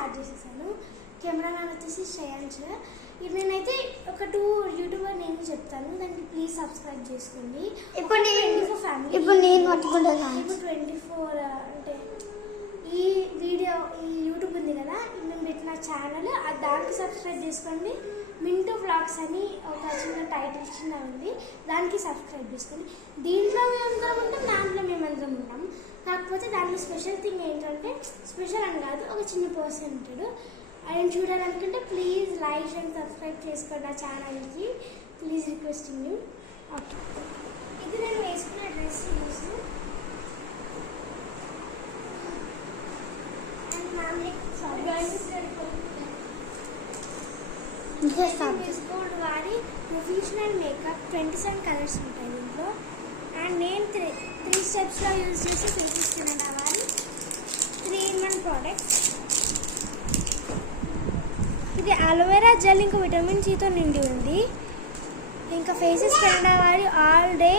Start చేసేసాను. Cameraman వచ్చేసి శ్రేయాంశ్. నేనైతే ఒక 2 యూట్యూబర్ నేను చెప్తాను, దానికి ప్లీజ్ సబ్స్క్రైబ్ చేసుకోండి. ఇప్పుడు 24 ఫ్యామిలీ, ఇప్పుడు నేను పట్టుకుంటాను. ఇప్పుడు 24 అంటే ఈ వీడియో ఈ యూట్యూబ్ ఉంది కదా, నేను పెట్టిన ఛానల్, దానికి సబ్స్క్రైబ్ చేసుకోండి. మింటూ వ్లాగ్స్ అని ఒక చిన్న టైటిల్ చిన్న ఉంది, దానికి సబ్స్క్రైబ్ చేసుకోండి. దీంట్లో మేమందరం ఉంటాం, దాంట్లో మేమందరం ఉంటాం. కాకపోతే దాంట్లో స్పెషల్ థింగ్ ఏంటంటే, స్పెషల్ అని కాదు, ఒక చిన్న పర్సన్ ఉంటాడు. ఆయన చూడాలనుకుంటే ప్లీజ్ లైక్ అండ్ సబ్స్క్రైబ్ చేసుకోండి నా ఛానల్కి, ప్లీజ్ రిక్వెస్టింగ్ యూ. ఓకే, ఇది నేను వేసుకున్న డ్రెస్ చూసి అండ్ మ్యామ్ గోల్డ్ వాడి ప్రొఫెషనల్ మేకప్ 27 కలర్స్ ఉంటాయి దీంట్లో. అండ్ నేను 3 స్టెప్స్లో యూజ్ చేసి చూపిస్తున్నాను వాడి 3-in-1 ప్రోడక్ట్. ఇది అలోవెరా జెల్ ఇంకా విటమిన్ సితో నిండి ఉంది. ఇంకా ఫేసెస్ కెనడా వారి all day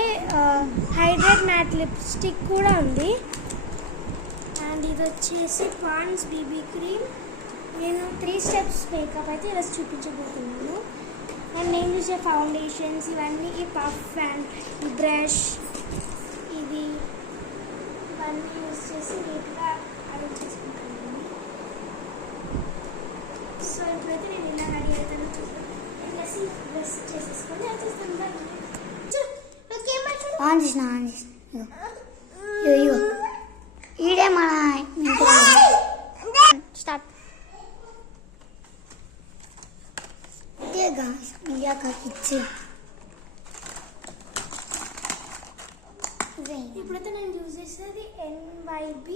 hydrate mat lipstick కూడా ఉంది. అండ్ ఇది వచ్చేసి పాండ్స్ బీబీ క్రీమ్. నేను 3 స్టెప్స్ మేకప్ అయితే ఇలా చూపించబోతున్నాను. అండ్ నేను చూసే ఫౌండేషన్స్ ఇవన్నీ, ఈ పఫ్ అండ్ ఈ బ్రష్ ఇది ఇవన్నీ యూజ్ చేసి నీట్గా అరేంజ్ చేసుకుంటాను. సో ఇప్పుడైతే నేను ఇలా రెడీ అవుతాను. చూసి డ్రెస్ చేసేసుకొని వచ్చేస్తాను. ఆన్ చేసిన ఈడే మన స్టార్ట్. ఇప్పుడైతే నేను యూజ్ చేసేది NYB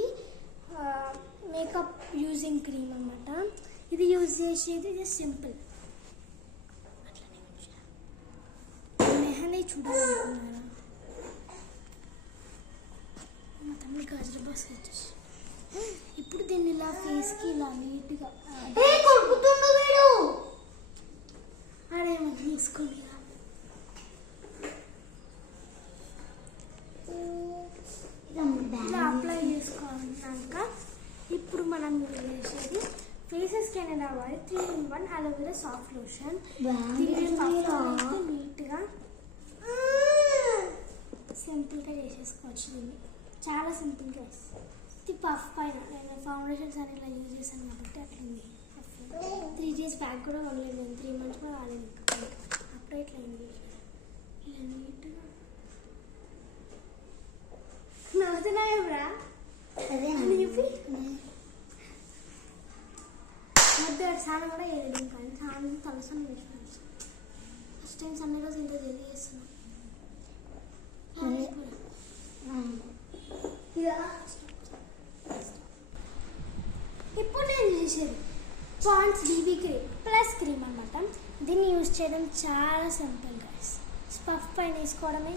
మేకప్ యూజింగ్ క్రీమ్ అన్నమాట. ఇది యూజ్ చేసేది సింపుల్. మెహందీ చూడాలనుకున్నాను, మా తమ్ముడి గాజుబాస్ వచ్చేసి. ఇప్పుడు దీన్ని ఇలా ఫేస్కి ఇలా నీట్గా అదేమన్నా చూసుకోండి. ఇలా అప్లై చేసుకున్నాక ఇప్పుడు మనం చేసేది ఫేసెస్ కెనడా వారి 3-in-1 అలోవెరా సాఫ్ట్ లోషన్. నీట్గా సింపుల్గా చేసేసుకోవచ్చు. దీన్ని చాలా సింపుల్గా. ఇది పఫ్ పైన నేను ఫౌండేషన్స్ అని ఇలా యూజ్ చేశాను కాబట్టి అట్లా 3 days బ్యాక్ కూడా ఉండలేదు, నేను 3 months కూడా రాలేదు. అప్పుడే ఇట్లా అయింది. ఇలా నీట్గా నవ్వుతున్నాయా అదే చెప్పి మధ్య స్నానం కూడా వేయలేదు. ఇంకా స్నానం తలసనం వేసుకున్నాను. ఫస్ట్ టైం సండే రోజు ఇంత జల్దీ చేస్తున్నాను. ఇప్పుడు నేను చేసేది Pond's BB cream plus cream అన్నమాట. దీన్ని యూజ్ చేయడం చాలా సింపుల్ గైస్. పఫ్ పైన వేసుకోవడమే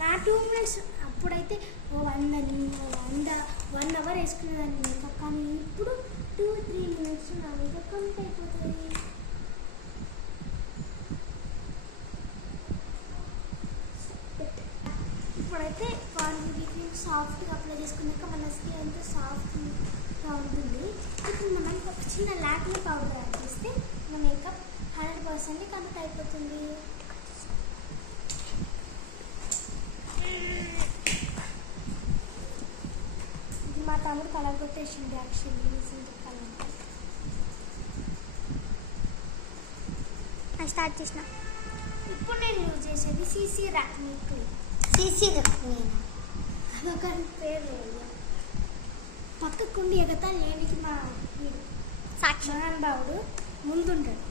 నా 2 minutes. అప్పుడైతే 1 hour వేసుకునేదాన్ని మేకప్, కానీ ఇప్పుడు 2-3 minutes నా మేకప్ కంప్లీట్ అయిపోతుంది. ఇప్పుడైతే పాండ్స్ బీబీ క్రీమ్ సాఫ్ట్గా అప్లై చేసుకున్నాక మన స్కిన్ అంతా సాఫ్ట్గా ఉంటుంది. ఇప్పుడు మనం ఒక చిన్న లాక్మీ పౌడర్ యాడ్ చేస్తే మన మేకప్ 100% కంప్లీట్ అయిపోతుంది. ఇది మా తమ్ముడు కలర్ కొట్టేసింది యాక్చువల్లీ చెప్పాలంటే. స్టార్ట్ చేసిన. ఇప్పుడు నేను యూజ్ చేసేది CC లాక్మీ క్రీమ్. అదొక పేరు పక్కకుండి ఎగతా లేనికి మా మహానుభావుడు ముందుంటాడు.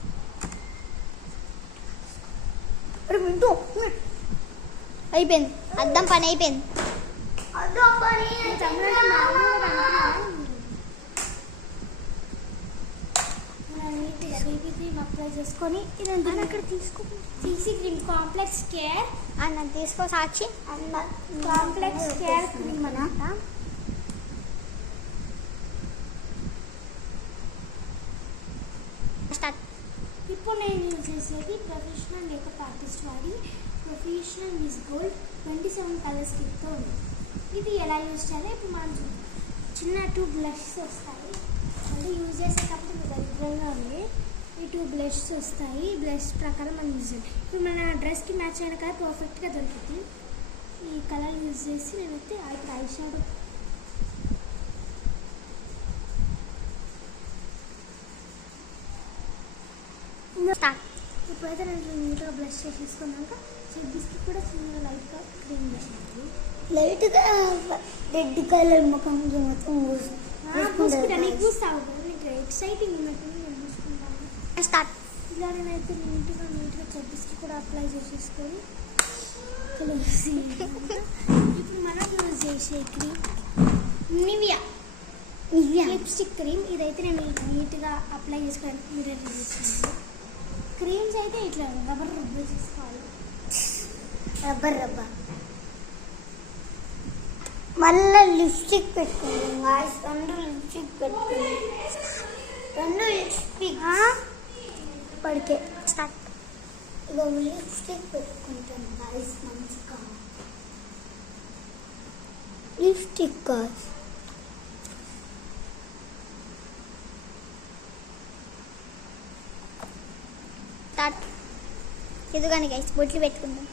అయిపోయింది, అద్దం పని అయిపోయింది. నీట్గా బేబీ క్రీమ్ అప్లై చేసుకొని ఇదంతా అక్కడ తీసుకో. CC క్రీమ్ కాంప్లెక్స్ కేర్ అన్న తీసుకో సాక్షి. కాంప్లెక్స్ కేర్ క్రీమ్ అన్నమాట. ఇప్పుడు నేను యూజ్ చేసేది ప్రొఫెషనల్ మేకప్ ఆర్టిస్ట్ వాడి ప్రొఫెషనల్ మిస్ గోల్డ్ 27 కలర్స్ కిట్తో ఉంది. ఇది ఎలా యూజ్ చేయాలో ఇప్పుడు మనం చూద్దాం. చిన్న 2 బ్లషెస్ వస్తాయి, అంటే యూజ్ చేసేటప్పుడు మీ దరిద్రంగా ఉంది. ఈ 2 బ్లష్ వస్తాయి. బ్లష్ ప్రకారం మనం యూజ్ చేయాలి. ఇప్పుడు మన డ్రెస్కి మ్యాచ్ అయిన కలర్ పర్ఫెక్ట్గా దొరుకుతుంది. ఈ కలర్ యూజ్ చేసి నేనైతే ఐ షాడో ఇప్పుడైతే నేను నీట్గా బ్లష్ చేసేసుకున్నాక చెడ్డీస్కి కూడా చిన్న లైట్గా క్రీమ్ చేసినాను. లైట్గా రెడ్ కలర్ ముఖం మొత్తం పూసుకుంటాను. నీకు పూస్తావు కదా, నీకు ఎక్సైటింగ్ ఉన్నట్టు నేను పూసుకుంటాను. స్టార్ట్. ఇలా నేనైతే నీట్గా చెడ్డీస్కి కూడా అప్లై చేసేసుకొని కలిసి ఇప్పుడు మనం యూజ్ చేసే క్రీమ్ నివియా లిప్స్టిక్ క్రీమ్. ఇదైతే నేను నీట్గా అప్లై చేసుకోవడానికి మిర్రర్ యూజ్ చేస్తున్నాను. క్రీమ్స్ అయితే ఇట్లా రబ్బర్ చేసుకోవాలి. రబ్బర్ మళ్ళీ లిప్స్టిక్ పెట్టుకుంటాం గాయస్. 2 లిప్స్టిక్ పెట్టుకుంటాం. 2 లిప్స్టిక్ పడితే స్టార్ట్. ఇక లిప్స్టిక్ పెట్టుకుంటాం గాయస్. మంచిగా లిప్స్టిక్ గాయస్. స్టార్ట్. ఇదిగోండి గైస్ బొట్లు పెట్టుకుందాం.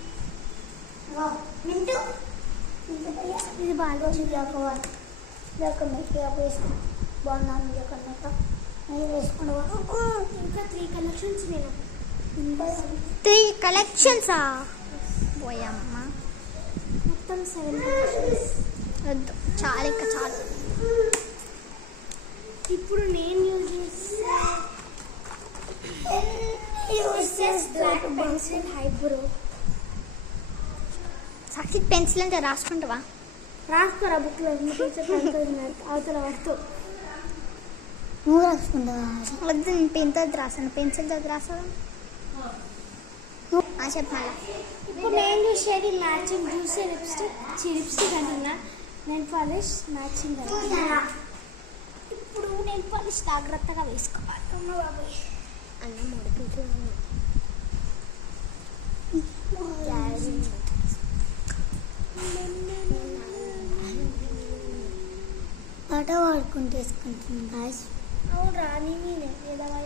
ఇది బాగా ఇదొక మేకప్ వేసుకుంటాం. బాగున్నాను ఇదొక మేకప్ నేను వేసుకుంటాను. ఇంకా 3 కలెక్షన్స్ నేను 3 కలెక్షన్సా పోయమ్మ. మొత్తం 7 కలెక్షన్స్. వద్దు చాలా ఇంకా చాలు. ఇప్పుడు నేను యూజ్ చేసే బ్లాక్ పెన్సిల్ ఐబ్రో. సాక్షి పెన్సిల్ అంటే రాసుకుంటావా? రాసుకోరా బుక్లో అవతల వస్తూ నువ్వు రాసుకుంటావా? వద్దు నేను పెన్తో రాసాను. పెన్సిల్తో రాసావా? చెప్పాలా? ఇప్పుడు నేను చూసేది మ్యాచింగ్ చూసే లిప్స్టిక్ అంటున్నా. Nail polish matching. ఇప్పుడు నెయిల్ పాలిష్ జాగ్రత్తగా వేసుకోవాలి. అమ్మ బాబాయ్ అన్న ముడిపోతుంది. పాట పాడుకుంటూ వేసుకుంటుంది గాయస్. అవును రాని ఎదవా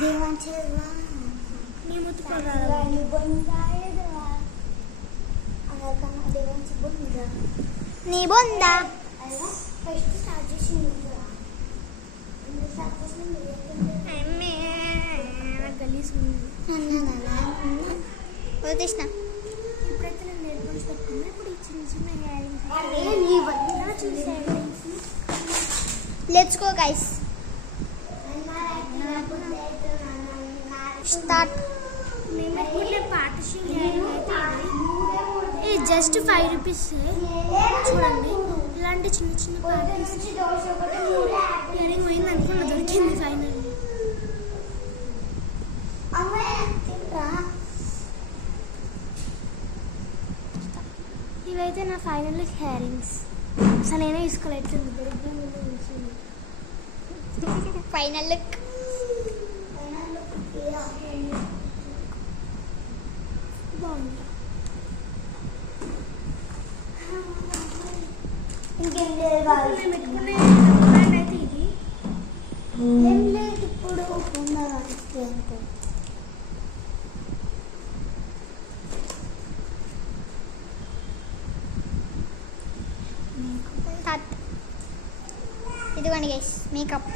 దేవాంచెల్వా నీ ముత్తుకోరా దేవాంచి బొందా నీ బొందా ఫస్ట్ స్టార్ట్ చేసింది గలీజ్ వదిలేసిన. ఇప్పుడైతే నేను నెయిల్ పాలిష్ పెట్టుకున్నా. ఇప్పుడు ఈ చిన్న హ్యారింగ్స్ చూసాను. Let's go guys. స్టార్ట్. మేము పార్టీషన్ ఇది జస్ట్ 5 రూపీస్. చూడండి ఇలాంటి చిన్న చిన్న పార్టీస్ హ్యారింగ్ పోయింది అనుకున్న దొరికింది ఫైనల్. ఇవైతే నా ఫైనల్ హ్యారింగ్స్. అసలు నేనే తీసుకోలేదు ఫైనల్ లుక్. బాగుంది. ఇంకేం లేదు నేను పెట్టుకునే బ్రాండ్ అయితే ఇది. ఏం లేదు ఇప్పుడు ఇదిగోండి గైస్ మేకప్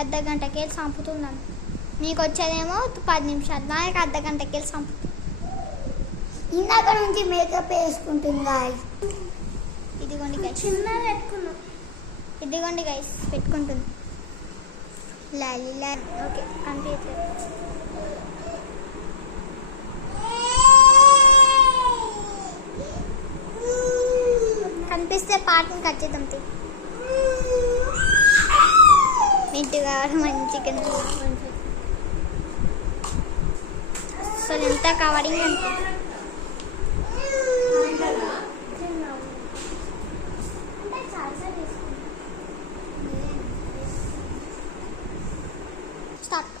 అర్ధ గంటకి చంపుతున్నాను. మీకు వచ్చేదేమో 10 నిమిషాలు, నాకు అర్ధ గంటకి చంపుతుంది. ఇందాక నుంచి మేకప్ వేసుకుంటుంది గాయస్. ఇదిగోండి గైస్ చిన్నగా పెట్టుకున్నాం. ఇదిగోండి గైస్ పెట్టుకుంటుంది. లాలి ఓకే కనిపించలేదు. కనిపిస్తే పాటను కట్ చేద్దాం. నీట్గా మంచిగా అసలు ఎంత కవరింగ్ అంటే స్టార్ట్.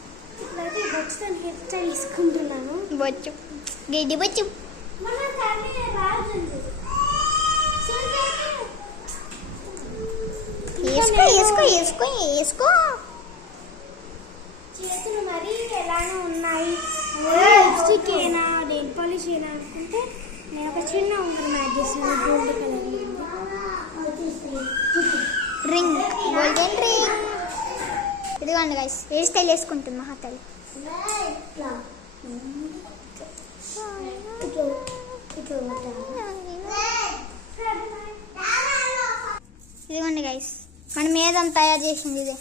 ఇప్పుడైతే బొచ్చు హెయిర్ స్టైల్ తీసుకుంటున్నాను. బొచ్చు గిడ్డి బొచ్చు. వేసుకో వేసుకో వేసుకో వేసుకో. చేతులు మరి ఎలానో ఉన్నాయి. లిప్స్టిక్ ఏనా నెయిల్ పాలిష్ ఏనా అనుకుంటే నేను ఒక చిన్న ఉంగరం యాడ్ చేసాను gold colour. Ring, golden ring. ఇదిగోండి గైస్, హెయిర్ స్టైల్ వేసుకుంటుంది మా తల్లి. ఇదిగోండి గైస్, మనం ఏదంతా తయారు చేసింది ఇదే.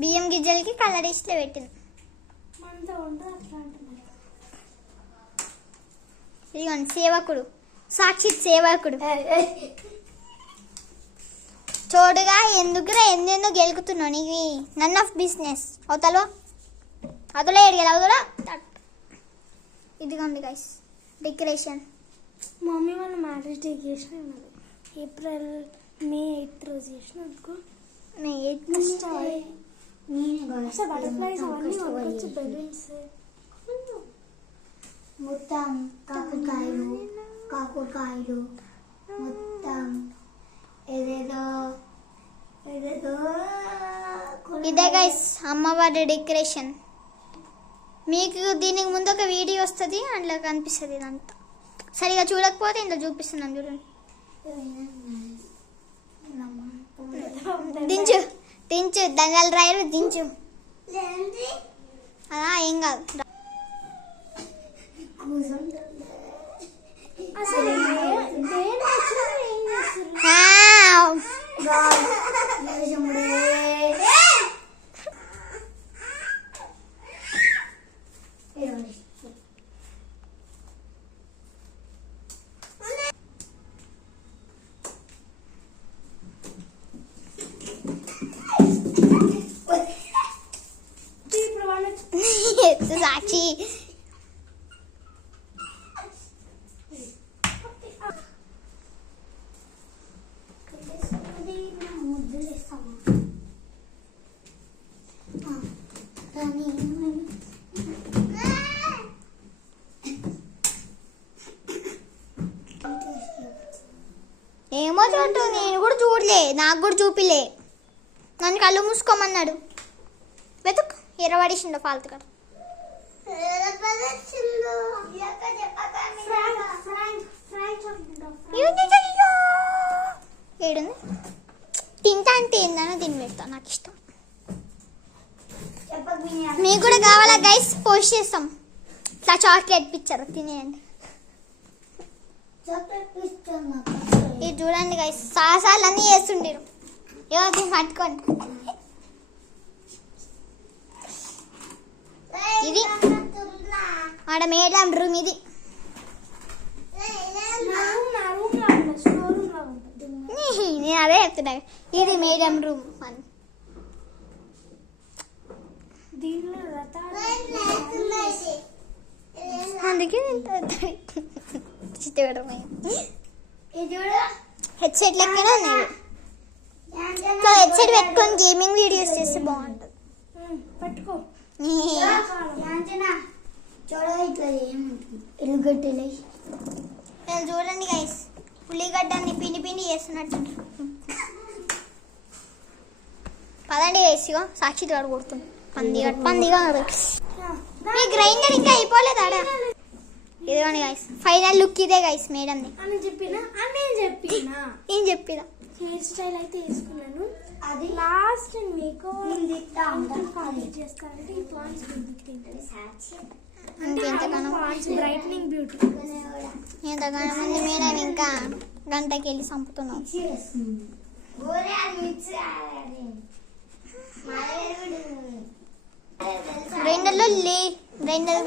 బియ్యం గిజ్జలకి కలర్ ఇస్ట్లో పెట్టింది. మనతో ఉండదు అట్లా అంటున్నారు. ఇదిగోండి సేవకుడు, సాక్షి సేవకుడు. చూడుగా ఎందుకురా ఎందెందో గెలుకుతున్నావు, నీకు నన్ ఆఫ్ బిజినెస్ అవుతాలో అదలో ఏడిగల అవుతాలో. ఇదిగోండి గైస్ డెకరేషన్. మమ్మీ వాళ్ళ మ్యారేజ్ డే చేసిన ఏప్రిల్ మే 8th రోజు చేసిన అనుకో. మే 8 బటర్ఫ్లైస్ అవన్నీ కొనుక్కొచ్చి బెలూన్స్ మొత్తం కాకుకాయలు మొత్తం ఏదేదో ఇదే గైస్ అమ్మవారి డెకరేషన్. మీకు దీనికి ముందు ఒక వీడియో వస్తుంది, అందులో కనిపిస్తుంది ఇదంతా. సరిగా చూడకపోతే ఇందులో చూపిస్తున్నాను చూడండి. దించు దించు దంగల్ డ్రైవర్ దించు. అలా ఏం కాదు. అసలు దేని వచ్చినా ఏం చేస్తారు? ఇప్పుడు వాళ్ళు సాక్షి ఏమో చూడు, నేను కూడా చూడలే, నాకు కూడా చూపిలే. నన్ను కళ్ళు మూసుకోమన్నాడు. వెతుకు ఎరవడేసిండు ఫాల్తు కాడ. ఏడుంది తింటా అంటే ఏందనో తిని పెడతా, నాకు ఇష్టం. మీకు కూడా కావాలా గైస్? పోస్ట్ చేస్తాం. ఇట్లా చాక్లెట్ పిక్చర్ తినేయండి. ఇది చూడండి గైస్, సాసాలు అన్నీ చేస్తుండేరు. ఏదో పట్టుకోండి. ఇది ఆడ మేడం రూమ్. ఇది నేను అదే చెప్తున్నా, ఇది మేడం రూమ్ అని. అందుకే హెడ్సెట్ లెక్కనే ఉన్నాయి. హెడ్సెట్ పెట్టుకొని గేమింగ్ వీడియోస్ చేస్తే బాగుంటుంది. పట్టుకో. ఎల్లుగడ్డలే నేను చూడండి గైస్, ఉల్లిగడ్డని పిండి పిండి చేస్తున్నట్టు. పదండి వేసిగో సాక్షి తోడు కొడుతుంది. పందిగా మీ గ్రైండర్ ఇంకా అయిపోలేదు ఆడ. ఇదిగోండి గైస్, ఫైనల్ లుక్ ఇదే గైస్ మేడంది. అని చెప్పినా ఏం చెప్పినా హెయిర్ స్టైల్ అయితే వేసుకున్నాను. అది లాస్ట్ మీకు చేస్తానంటే ఈ పాయింట్స్ ఇంకెంతగానో బ్రైట్నింగ్ బ్యూటీ. ఎంతగానో మంది మేడం ఇంకా గంటకి వెళ్ళి చంపుతున్నాం. గ్రైండర్లో గ్రైండర్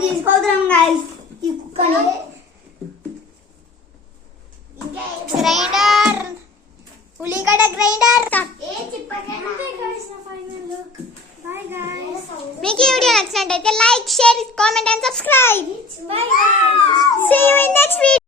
తీసుకోవద్దాం గాయస్ ఈ కుక్కని. గ్రైండర్ ఉల్లిగడ్డ గ్రైండర్. మీకు ఈ వీడియో నచ్చినట్టయితే like, share, comment and subscribe. See you in next video.